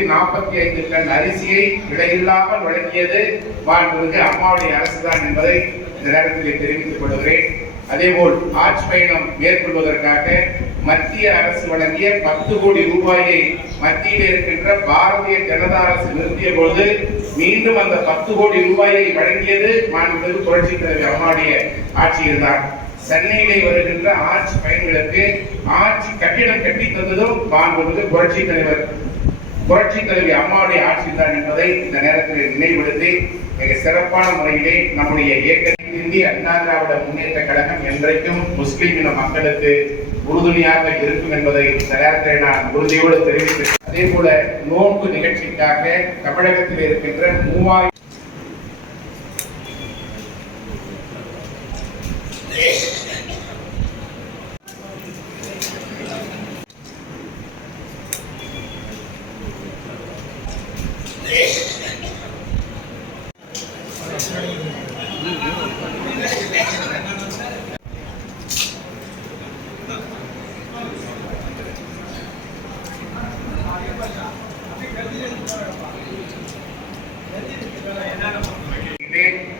145 ton அரிசியை விலையில்லாமல் வழங்கியது மாண்புமிகு அம்மாவுடைய அரசுதான் என்பதை இந்த நேரத்தில் தெரிவித்துக் கொள்கிறேன். அதேபோல் ஆட்சி பயணம் மேற்கொள்வதற்காக மத்திய அரசு வழங்கிய 10 கோடி ரூபாயை மத்தியில் இருக்கின்ற பாரதிய ஜனதா அரசு நிறுத்திய போது மீண்டும் அந்த 10 கோடி ரூபாயை வழங்கியது மாண்புமிகு புரட்சித் தலைவி அம்மாவுடைய ஆட்சியில்தான். சென்னையிலே வருகின்ற ஆட்சி பயன்களுக்கு ஆட்சி கட்டிடம் கட்டி தந்ததும் மாண்புமிகு புரட்சித் தலைவி அம்மாவுடைய ஆட்சிதான் என்பதை இந்த நேரத்தில் நினைவுபடுத்தி மிக சிறப்பான முறையிலே நம்முடைய இந்திய அண்ணா திராவிட முன்னேற்ற கழகம் என்றைக்கும் முஸ்லிம் இன மக்களுக்கு உறுதுணையாக இருக்கும் என்பதை இந்த நேரத்தில் நான் உறுதியோடு தெரிவித்தேன். அதே போல நோன்பு நிகழ்ச்சிக்காக தமிழகத்தில் இருக்கின்ற 3000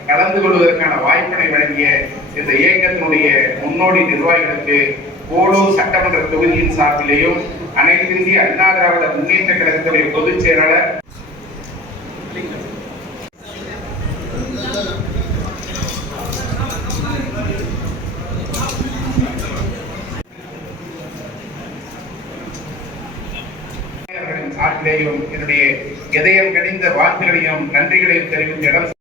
கலந்து கொள்வதற்கான வாய்ப்பினை வழங்கிய இந்த இயக்கத்தினுடைய முன்னோடி நிர்வாகிகளுக்கு போலூர் சட்டமன்ற தொகுதியின் சார்பிலேயும் அனைத்து இந்திய அண்ணா திராவிட முன்னேற்ற கழகத்துடைய பொதுச் செயலாளர் சார்பிலேயும் என்னுடைய இதயம் கனிந்த வாழ்த்துகளையும் நன்றிகளையும் தெரிவித்த இடம்